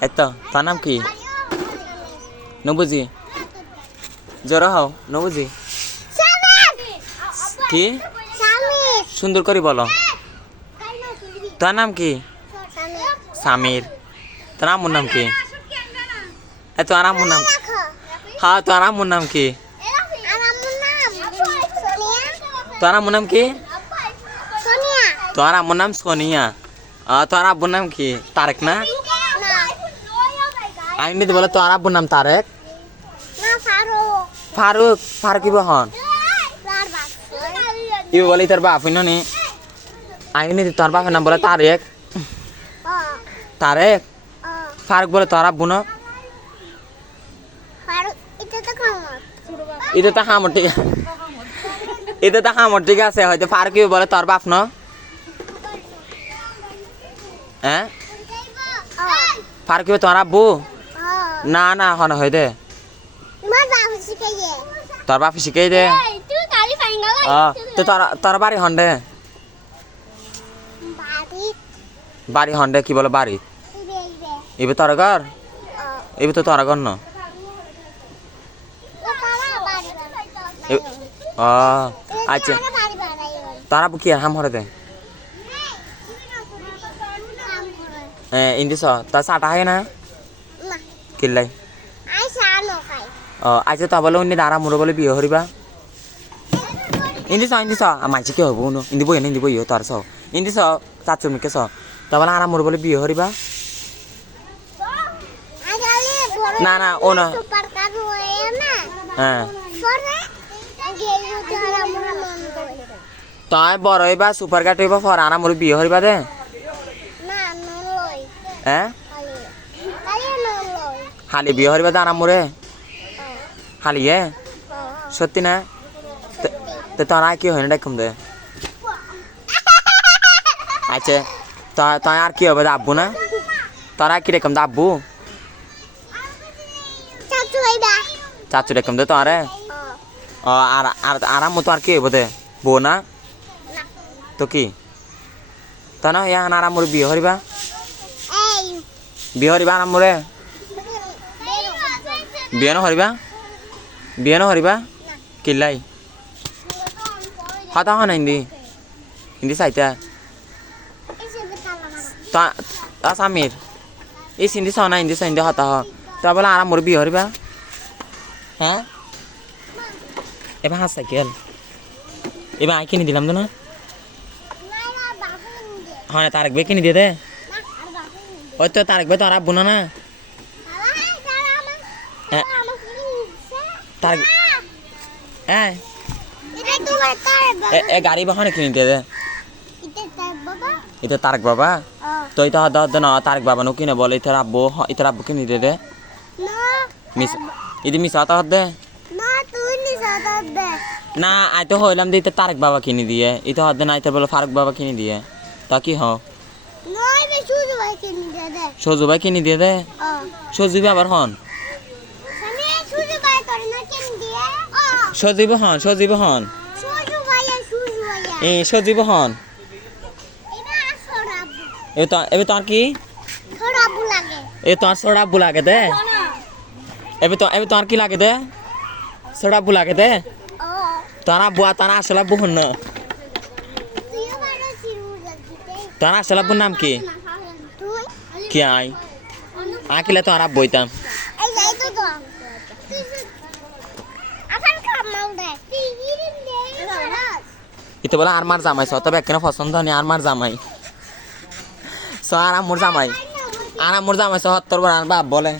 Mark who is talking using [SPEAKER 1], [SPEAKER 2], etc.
[SPEAKER 1] এত তোর নাম কি? নবুজি। জ্বর হও নবুজি। কি? সুন্দর করে বলো। তোর নাম কি? সামির। তোর আম্মুর নাম কি? এ তোর আম্মুর নাম হ্যাঁ তোর আম্মুর নাম কি? তোর আম্মুর নাম কি? তোর আম্মুর নাম সোনিয়া। আহ, তোর আব্বুর নাম কি? তারেক না? আমি নিতে বলে তোর আব্বুর নাম তারেক। ফারুক। ফারুক ইব হন ইব বলে তোর বাপ হইন নি? আমি নিতে তোর বাপের নাম বলে তারেক। তারেক? ফারুক বলে তোর আব্বু না? এটা তো হামর ঠিক এটা তো হামর ঠিক আছে। হয়তো ফারুক ইব বলে তোর বাপ না? হ্যাঁ? ফারুক ইব তোর আব্বু? না না হন হয় দে। তোর বাপ শিখাই দে। তো তোর বাড়ি হন্ডে? বাড়ি। হন্ডে কি বলে বাড়ি? এবে তোর ঘর? এবে তো তোর ঘর ন। আচ্ছা। তোর কি হাম হরে দে? এ ইন্দি স তোর সাটা হয় না? কিল্লাই? ও আচ্ছা তো বলে উনি দাঁড়া মোর বলে বিয়ে হরিবা ইন্দি স ইন্দি স মাইছি কি হব নো ইন্দি না ইন্দি বই তোর স ইন্দি স চাচুর মিকে স তা বলে আরাম মোর বলে বিয়ে হরিবা না না ও না। হ্যাঁ তই বড় হইবা সুপার কাট হইবা ফর আরাম মোর বিয়ে হরিবা দে। হ্যাঁ হালি বিয়ে হরিবা দে আরাম মোরে হালি এ সত্যি না? তে- তে তোর আর কি হয় না দেখুন দে? আচ্ছা তই তই আর কি হবে আব্বু না? তোর আর কি রেখম দে আব্বু? চাচু রেখম দে তোরে ও আর আর আরাম মতো আর কি হইব দে? বউ না? তো কি? তা না ইয়া আরাম মোর বিয়ে হরিবা বিয়ে হরিবা আরাম মোরে বিয়ে ন হরিবা বিয়ে ন হরিবা কিল্লাই। হতা হন হিন্দি? হিন্দি চাইতা? তা তা সামির এই সিন্ধি চাও না হিন্দি চাই হিন্দি হতা হ তা বলে আরাম মোর বিয়ে হরিবা হ্যাঁ এবার হাস সাইকেল এবার আই কিনে দিলাম তো না হ্যাঁ তারেক ভাই কিনে দিয়ে দে। ওই তো তারেক ভাই তো আর আব্বু না? তারেক হ্যাঁ। এ এ গাড়ি বাহনে কিনে দিয়ে দে। এটা তারেক বাবা? তো এটা হদ হদ না তারেক বাবা নো কিনে বলে ইতার আব্বু ইতার আব্বু কিনে দিয়ে দে। মিস ইদি মিস হতা হদ দে। না আই তো হইলাম যে ইতা তারেক বাবা কিনে দিয়ে। ইতা হদ না ইতার বলে ফারুক বাবা কিনে দিয়ে। তা কি হ? সজু ভাই কিনে দিয়ে দে। সজীব আবার হন? সজীব হন সজীব হন এ সজীব হন তো, এবে তোর কি? এ তোর সড়া বুলাগে দে। এবে তো, এবে তোর কি লাগে দে? সড়া বুলাগে দে। তোরা বুয়া তারা আসলে বুহন না। তোরা আসলে বুর নাম কি? কি আই? আকিলে তোরা বইতাম ইতে বলে আর মার জামাই স তবে একখানে পছন্দ নেই আর মার জামাই। স আর আমার জামাই আর আমার জামাই স হত্তর বার আর বাপ বলে